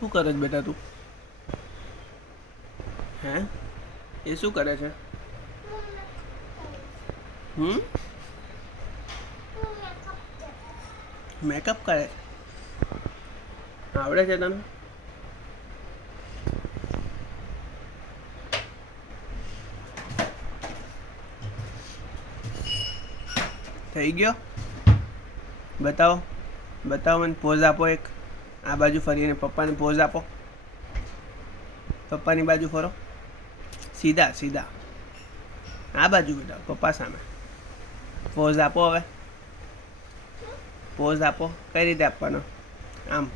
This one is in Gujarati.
શું કરે છે બેટા તું? હે? એ શું કરે છે? મેકઅપ કરે છે? આવડે છે તને? થઈ ગયો? બતાવો બતાવો મને, પોઝ આપો એક. આ બાજુ ફરીને પપ્પાને પોઝ આપો. પપ્પાની બાજુ ફરો. સીધા સીધા. આ બાજુ બેટા, પપ્પા સામે. પોઝ આપો હવે. પોઝ આપો. કઈ રીતે આપવાનો? આમ.